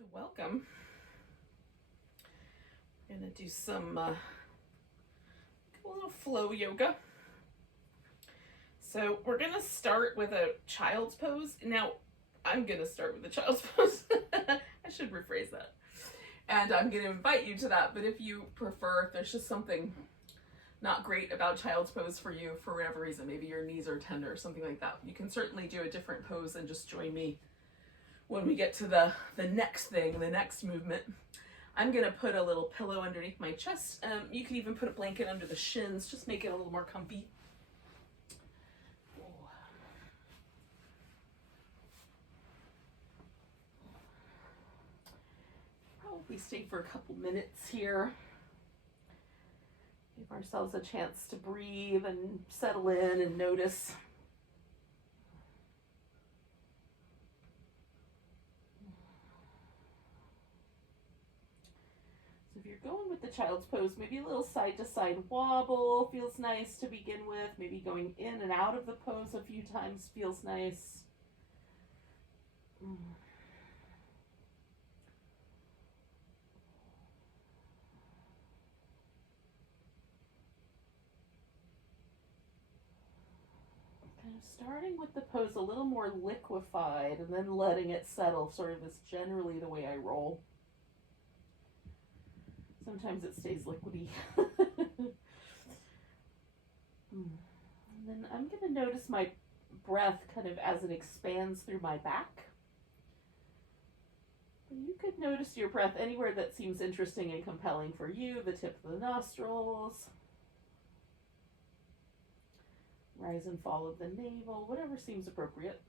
So welcome. We're gonna do some a little flow yoga. So we're gonna start with a child's pose. Now, I'm gonna start with a child's pose. I should rephrase that. And I'm gonna invite you to that, but if you prefer, if there's just something not great about child's pose for you for whatever reason, maybe your knees are tender or something like that, you can certainly do a different pose and just join me when we get to the next thing, the next movement. I'm gonna put a little pillow underneath my chest. You can even put a blanket under the shins, just make it a little more comfy. Probably stay for a couple minutes here. Give ourselves a chance to breathe and settle in and notice. So if you're going with the child's pose, maybe a little side to side wobble feels nice to begin with. Maybe going in and out of the pose a few times feels nice. Kind of starting with the pose a little more liquefied and then letting it settle, sort of is generally the way I roll. Sometimes it stays liquidy. And then I'm going to notice my breath kind of as it expands through my back. You could notice your breath anywhere that seems interesting and compelling for you, the tip of the nostrils, rise and fall of the navel, whatever seems appropriate.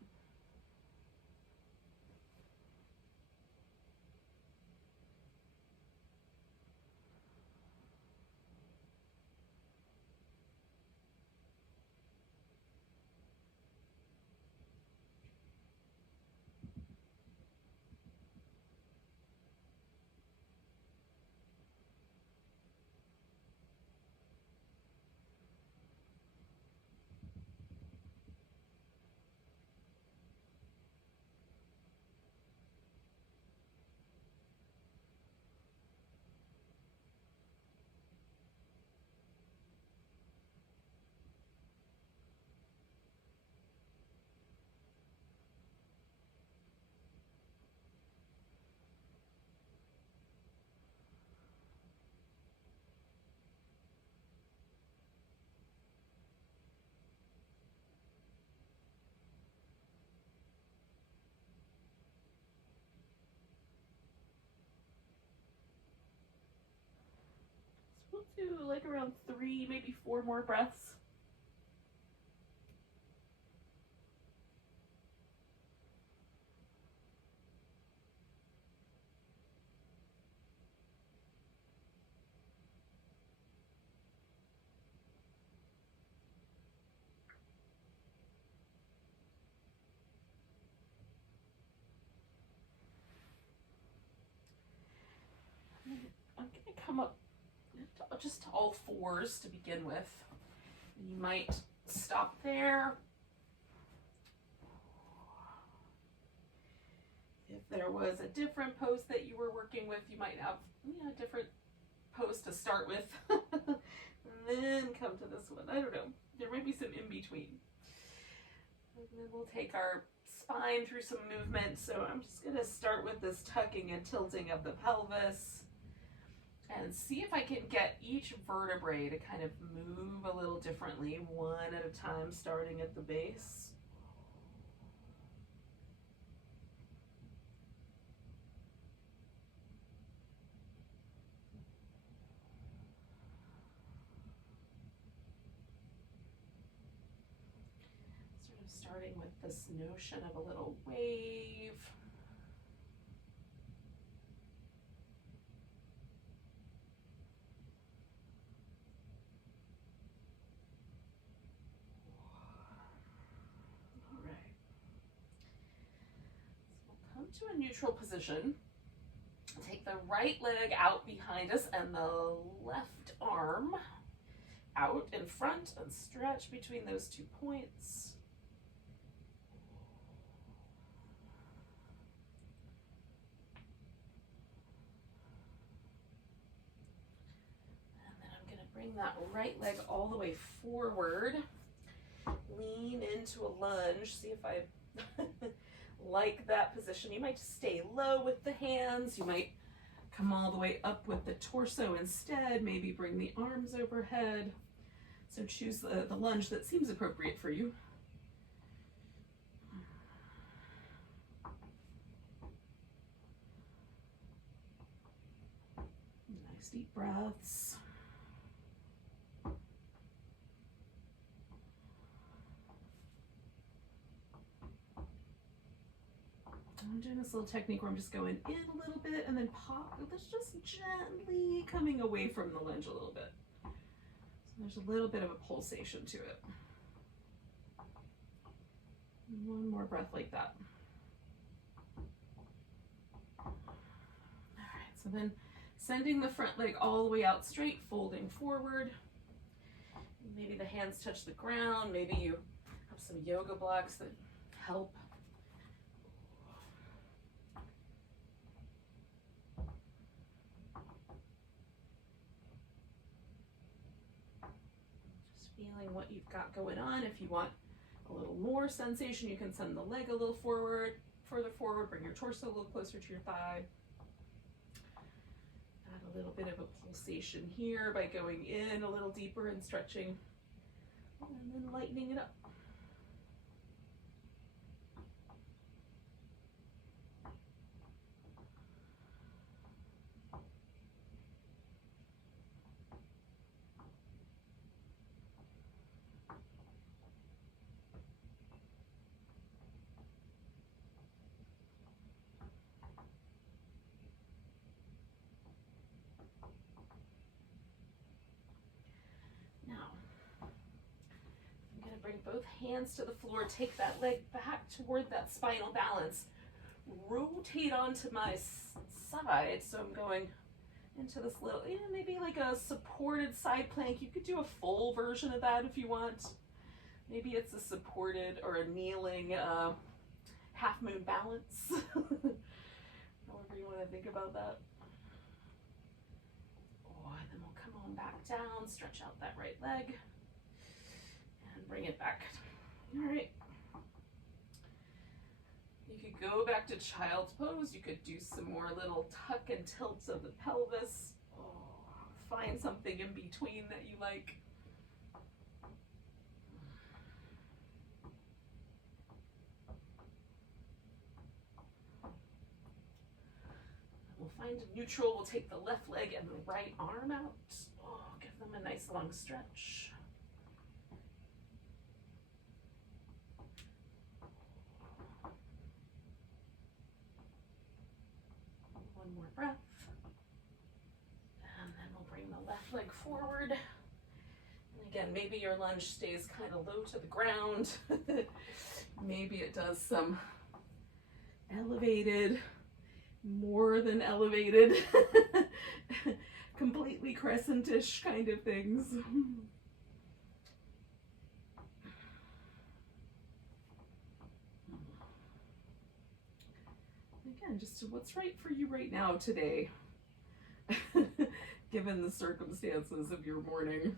We'll do like around 3, maybe 4 more breaths. I'm going to come up just to all fours to begin with. You might stop there. If there was a different pose that you were working with, you might have a different pose to start with. And then come to this one. I don't know. There might be some in between. And then we'll take our spine through some movement. So I'm just going to start with this tucking and tilting of the pelvis. And see if I can get each vertebrae to kind of move a little differently, one at a time, starting at the base. Sort of starting with this notion of a little wave. To a neutral position. Take the right leg out behind us and the left arm out in front and stretch between those 2 points. Bring that right leg all the way forward. Lean into a lunge. See if I like that position. You might just stay low with the hands. You might come all the way up with the torso instead. Maybe bring the arms overhead. So choose the lunge that seems appropriate for you. Nice deep breaths. I'm doing this little technique where I'm just going in a little bit and then pop. That's just gently coming away from the lunge a little bit. So there's a little bit of a pulsation to it. One more breath like that. All right, so then sending the front leg all the way out straight, folding forward. Maybe the hands touch the ground. Maybe you have some yoga blocks that help. Feeling what you've got going on. If you want a little more sensation, you can send the leg a little further forward, bring your torso a little closer to your thigh. Add a little bit of a pulsation here by going in a little deeper and stretching, and then lightening it up. Bring both hands to the floor, take that leg back toward that spinal balance. Rotate onto my side, so I'm going into this little, maybe like a supported side plank. You could do a full version of that if you want. Maybe it's a supported or a kneeling half moon balance. However you want to think about that. Oh, and then we'll come on back down, stretch out that right leg. Bring it back. All right. You could go back to child's pose. You could do some more little tuck and tilts of the pelvis. Oh, find something in between that you like. We'll find a neutral. We'll take the left leg and the right arm out. Oh, give them a nice long stretch. One more breath. And then we'll bring the left leg forward. And again, maybe your lunge stays kind of low to the ground. Maybe it does some elevated, more than elevated, completely crescentish kind of things. Again, just what's right for you right now today, given the circumstances of your morning.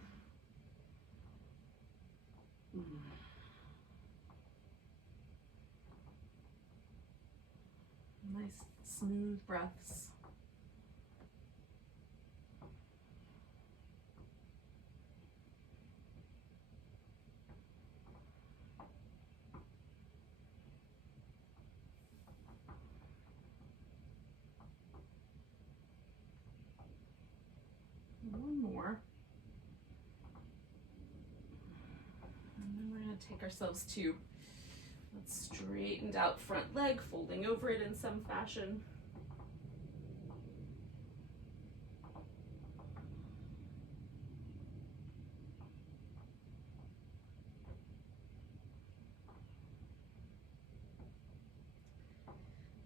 Nice smooth breaths. One more. And then we're going to take ourselves to that straightened out front leg, folding over it in some fashion.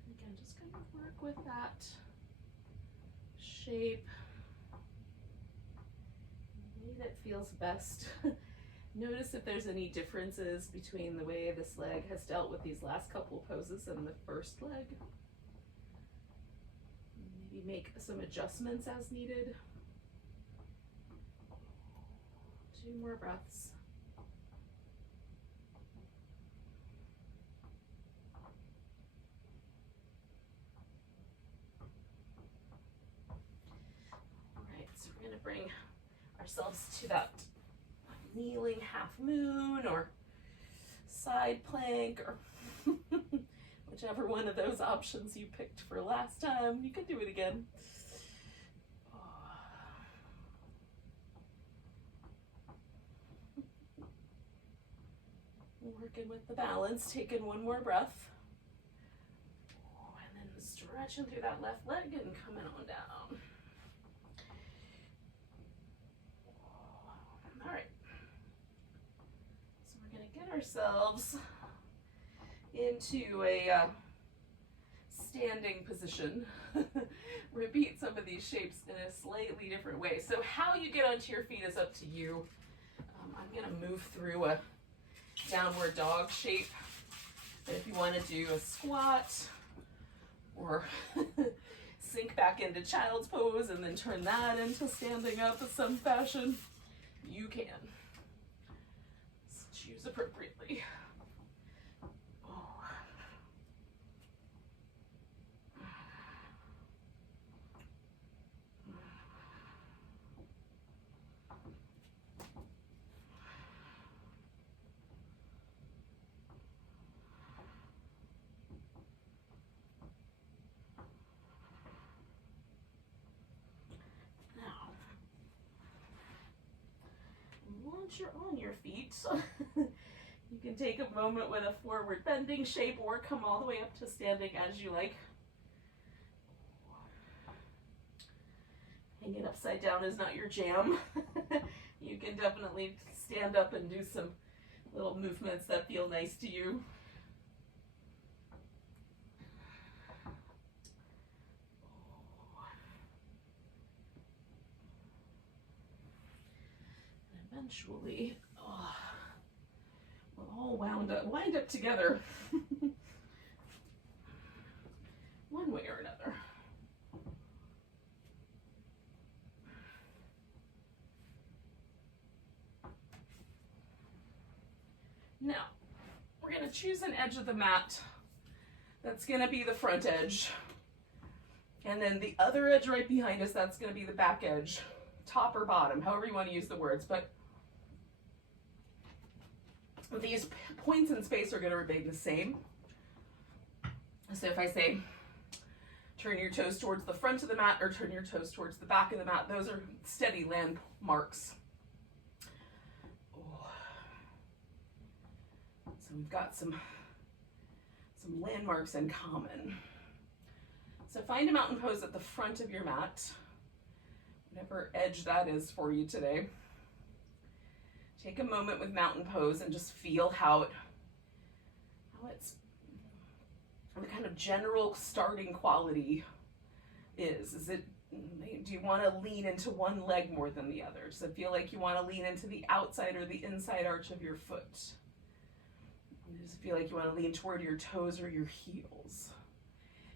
Again, just kind of work with that shape. That feels best. Notice if there's any differences between the way this leg has dealt with these last couple of poses and the first leg. Maybe make some adjustments as needed. 2 more breaths. All right, so we're going to bring ourselves to that kneeling half moon or side plank or whichever one of those options you picked for last time. You can do it again. Working with the balance, taking 1 more breath. And then stretching through that left leg and coming on down. All right. So we're going to get ourselves into a standing position. Repeat some of these shapes in a slightly different way. So how you get onto your feet is up to you. I'm going to move through a downward dog shape. But if you want to do a squat or sink back into child's pose and then turn that into standing up in some fashion, you can. Just choose appropriately. Once you're on your feet, you can take a moment with a forward bending shape or come all the way up to standing as you like. Hanging upside down is not your jam. You can definitely stand up and do some little movements that feel nice to you. Eventually, we'll all wind up together one way or another. Now, we're going to choose an edge of the mat that's going to be the front edge. And then the other edge right behind us, that's going to be the back edge, top or bottom, however you want to use the words. But these points in space are going to remain the same. So if I say turn your toes towards the front of the mat or turn your toes towards the back of the mat, those are steady landmarks. So we've got some landmarks in common. So find a mountain pose at the front of your mat, whatever edge that is for you today. Take a moment with mountain pose and just feel how it's the kind of general starting quality is. Do you want to lean into one leg more than the other? Does it feel like you want to lean into the outside or the inside arch of your foot? Does it feel like you want to lean toward your toes or your heels?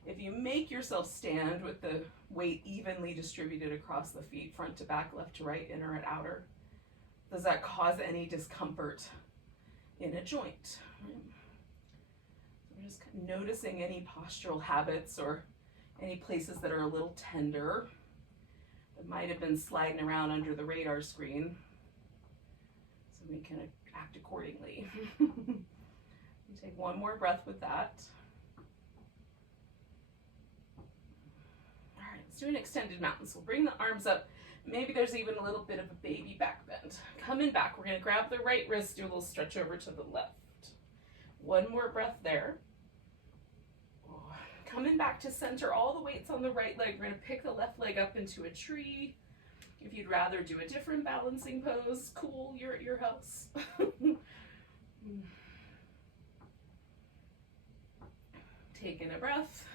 If you make yourself stand with the weight evenly distributed across the feet, front to back, left to right, inner and outer, does that cause any discomfort in a joint? So we're just noticing any postural habits or any places that are a little tender that might have been sliding around under the radar screen, so we can act accordingly. Take 1 more breath with that. All right, let's do an extended mountain. So we'll bring the arms up. Maybe there's even a little bit of a baby back bend. Coming back, we're going to grab the right wrist, do a little stretch over to the left. 1 more breath there. Coming back to center, all the weight's on the right leg. We're going to pick the left leg up into a tree. If you'd rather do a different balancing pose, cool, you're at your house. Taking a breath.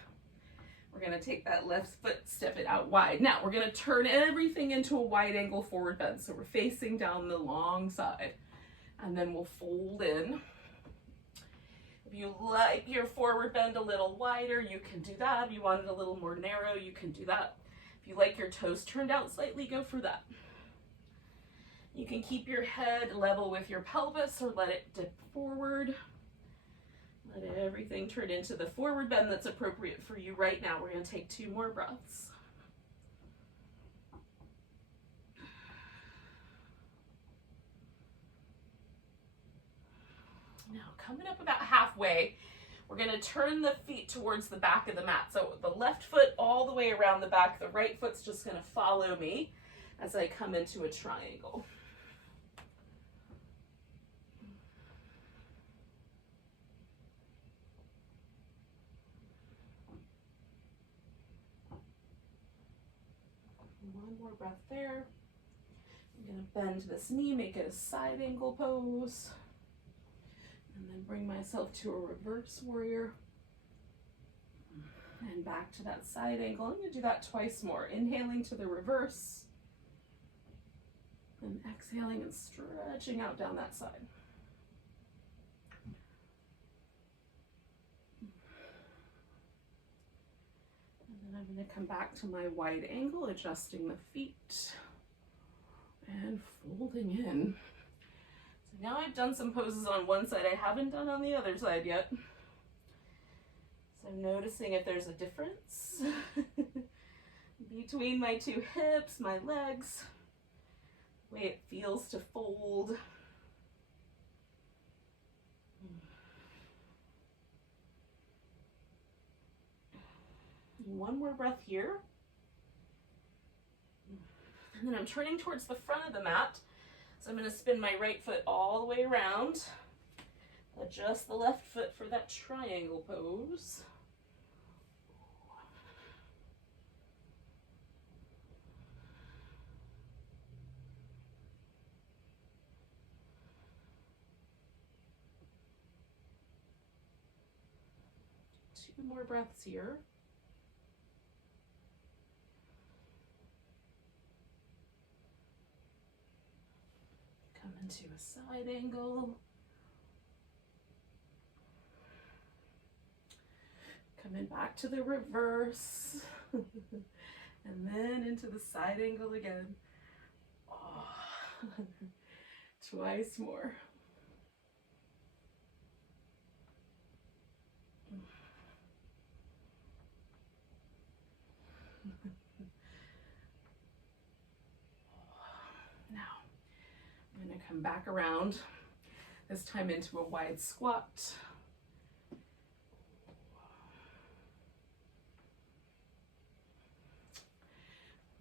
We're going to take that left foot, step it out wide. Now we're going to turn everything into a wide angle forward bend. So we're facing down the long side. And then we'll fold in. If you like your forward bend a little wider, you can do that. If you want it a little more narrow, you can do that. If you like your toes turned out slightly, go for that. You can keep your head level with your pelvis or let it dip forward. Let everything turn into the forward bend that's appropriate for you right now. We're going to take 2 more breaths. Now, coming up about halfway, we're going to turn the feet towards the back of the mat. So the left foot all the way around the back, the right foot's just going to follow me as I come into a triangle. One more breath there. I'm going to bend this knee, make it a side angle pose. And then bring myself to a reverse warrior. And back to that side angle. I'm going to do that twice more. Inhaling to the reverse. And exhaling and stretching out down that side. And then I'm going to come back to my wide angle, adjusting the feet. And folding in. Now I've done some poses on one side I haven't done on the other side yet. So I'm noticing if there's a difference between my 2 hips, my legs, the way it feels to fold. One more breath here. And then I'm turning towards the front of the mat. So I'm going to spin my right foot all the way around. Adjust the left foot for that triangle pose. Two more breaths here. Come into a side angle. Coming back to the reverse. And then into the side angle again. Oh. Twice more. Now, I'm going to come back around, this time into a wide squat.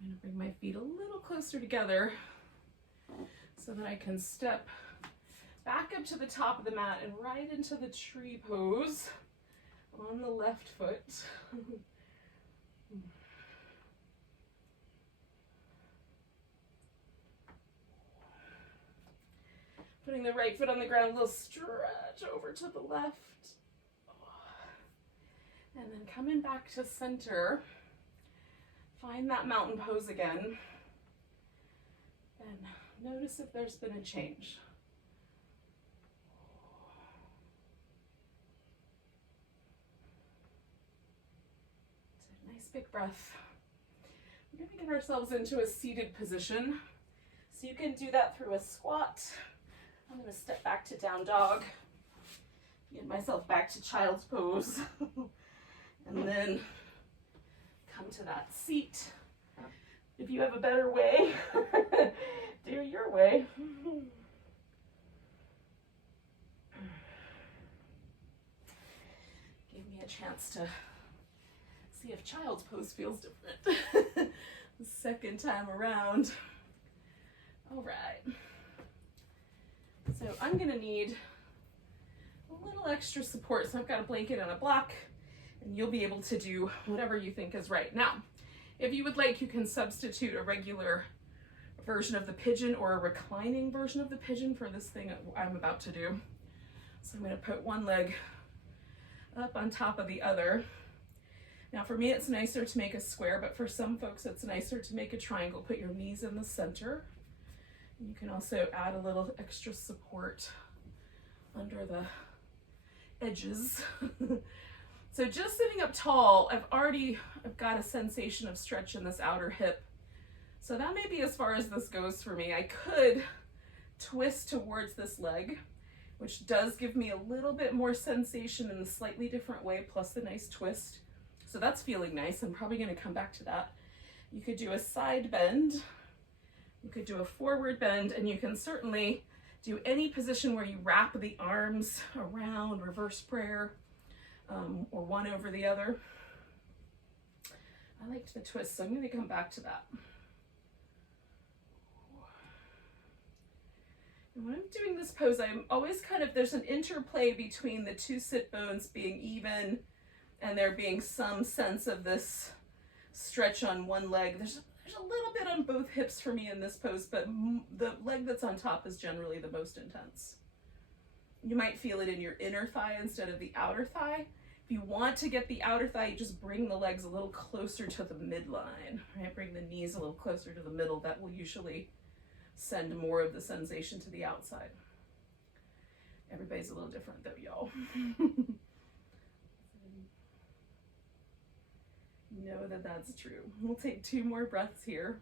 I'm going to bring my feet a little closer together so that I can step back up to the top of the mat and right into the tree pose on the left foot. Putting the right foot on the ground, a little stretch over to the left. And then coming back to center. Find that mountain pose again. And notice if there's been a change. So nice big breath. We're going to get ourselves into a seated position. So you can do that through a squat. I'm going to step back to down dog, get myself back to child's pose, and then come to that seat. If you have a better way, do your way. Give me a chance to see if child's pose feels different the second time around. All right. So I'm going to need a little extra support. So I've got a blanket and a block, and you'll be able to do whatever you think is right. Now, if you would like, you can substitute a regular version of the pigeon or a reclining version of the pigeon for this thing I'm about to do. So I'm going to put one leg up on top of the other. Now for me, it's nicer to make a square, but for some folks, it's nicer to make a triangle. Put your knees in the center. You can also add a little extra support under the edges. So just sitting up tall, I've got a sensation of stretch in this outer hip. So that may be as far as this goes for me. I could twist towards this leg, which does give me a little bit more sensation in a slightly different way, plus the nice twist. So that's feeling nice. I'm probably going to come back to that. You could do a side bend, you could do a forward bend, and you can certainly do any position where you wrap the arms around, reverse prayer, or one over the other. I liked the twist, so I'm going to come back to that. And when I'm doing this pose, I'm always there's an interplay between the two sit bones being even and there being some sense of this stretch on one leg. There's a little bit on both hips for me in this pose, but the leg that's on top is generally the most intense. You might feel it in your inner thigh instead of the outer thigh. If you want to get the outer thigh, you just bring the legs a little closer to the midline, right? Bring the knees a little closer to the middle. That will usually send more of the sensation to the outside. Everybody's a little different though, y'all. Know that that's true. We'll take 2 more breaths here.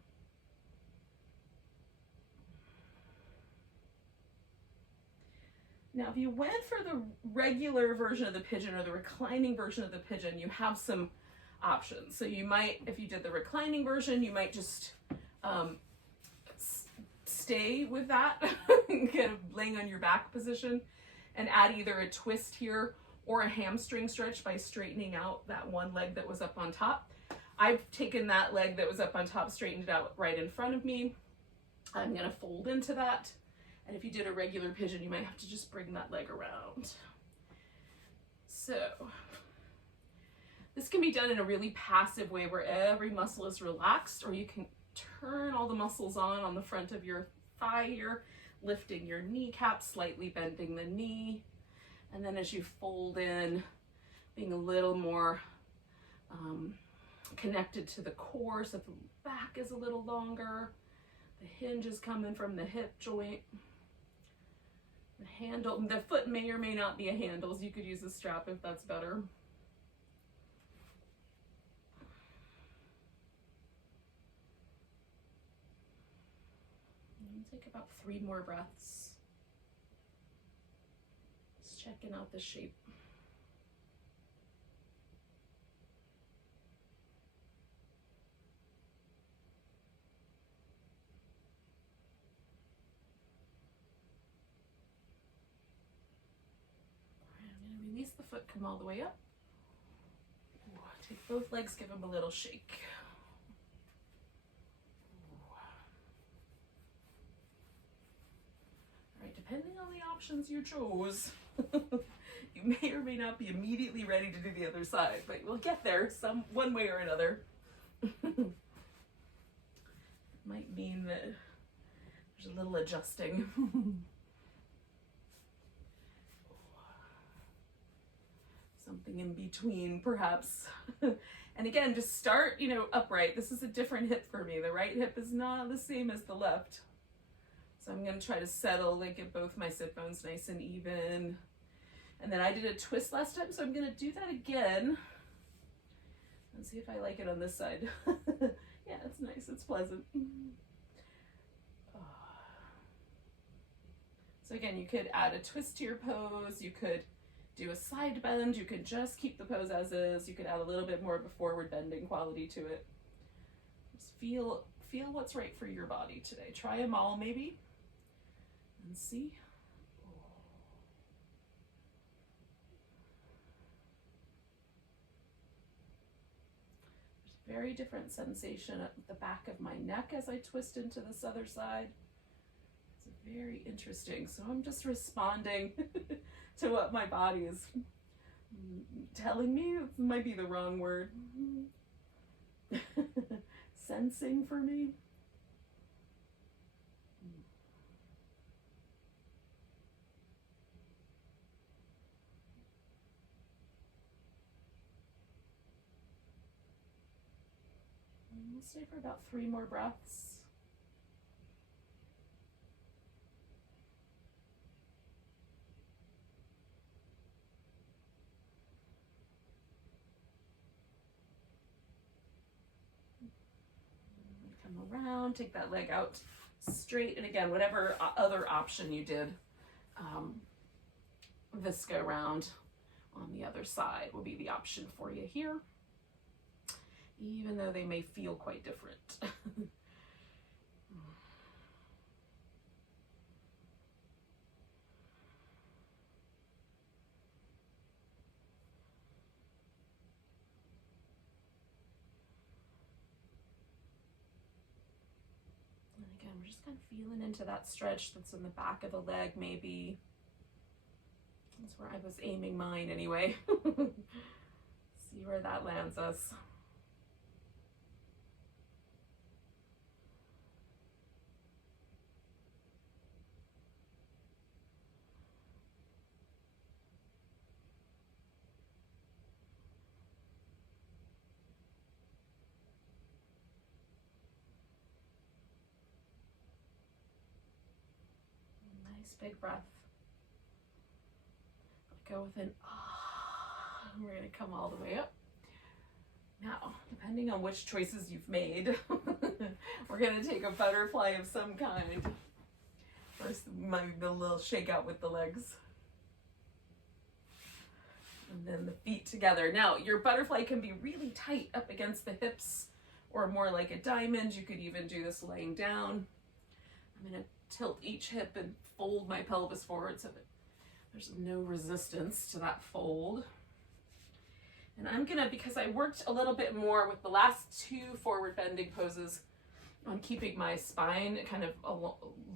Now, if you went for the regular version of the pigeon or the reclining version of the pigeon, you have some options. So you might, if you did the reclining version, you might just stay with that, kind of laying on your back position, and add either a twist here or a hamstring stretch by straightening out that one leg that was up on top. I've taken that leg that was up on top, straightened it out right in front of me. I'm going to fold into that. And if you did a regular pigeon, you might have to just bring that leg around. So this can be done in a really passive way where every muscle is relaxed, or you can turn all the muscles on the front of your thigh here, lifting your kneecap, slightly bending the knee. And then as you fold in, being a little more connected to the core, so the back is a little longer. The hinge is coming from the hip joint. The handle, the foot may or may not be a handle, so you could use a strap if that's better. And take about 3 more breaths. Just checking out the shape. Release the foot, come all the way up. Ooh, take both legs, give them a little shake. All right, depending on the options you chose, you may or may not be immediately ready to do the other side, but we'll get there one way or another. Might mean that there's a little adjusting. Something in between, perhaps. And again, just start, upright. This is a different hip for me. The right hip is not the same as the left. So I'm going to try to settle, get both my sit bones nice and even. And then I did a twist last time, so I'm going to do that again. And see if I like it on this side. Yeah, it's nice. It's pleasant. So again, you could add a twist to your pose. You could do a side bend. You could just keep the pose as is. You could add a little bit more of a forward bending quality to it. Just feel what's right for your body today. Try them all maybe and see. There's very different sensation at the back of my neck as I twist into this other side. It's very interesting. So I'm just responding to what my body is telling me. It might be the wrong word. Sensing for me. We'll stay for about 3 more breaths. Come around, take that leg out straight. And again, whatever other option you did, this go round on the other side will be the option for you here, even though they may feel quite different. And again, we're just kind of feeling into that stretch that's in the back of the leg, maybe. That's where I was aiming mine anyway. See where that lands us. Nice big breath. Go with an ah. We're going to come all the way up. Now, depending on which choices you've made, we're going to take a butterfly of some kind. First, might be a little shake out with the legs. And then the feet together. Now, your butterfly can be really tight up against the hips or more like a diamond. You could even do this laying down. I'm going to tilt each hip and fold my pelvis forward so that there's no resistance to that fold. And I'm gonna, because I worked a little bit more with the last two forward bending poses on keeping my spine kind of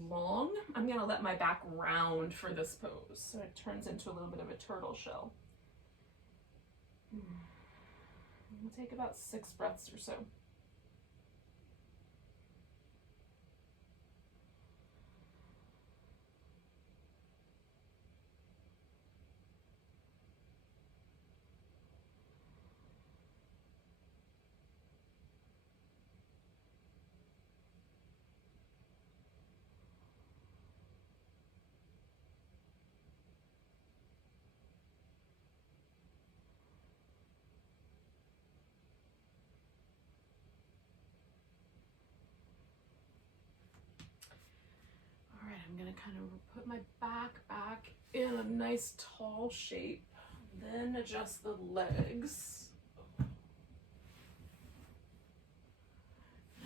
long, I'm gonna let my back round for this pose. So it turns into a little bit of a turtle shell. We'll take about 6 breaths or so. I'm gonna kind of put my back in a nice tall shape, then adjust the legs.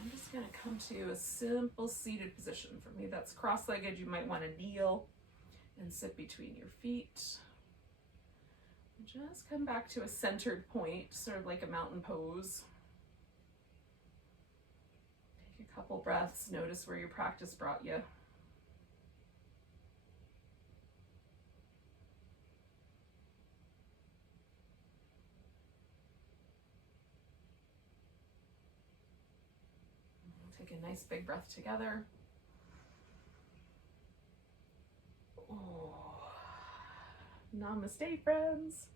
I'm just gonna come to a simple seated position. For me, that's cross-legged. You might want to kneel and sit between your feet. Just come back to a centered point, sort of like a mountain pose. Take a couple breaths, notice where your practice brought you. Take a nice big breath together. Oh. Namaste, friends.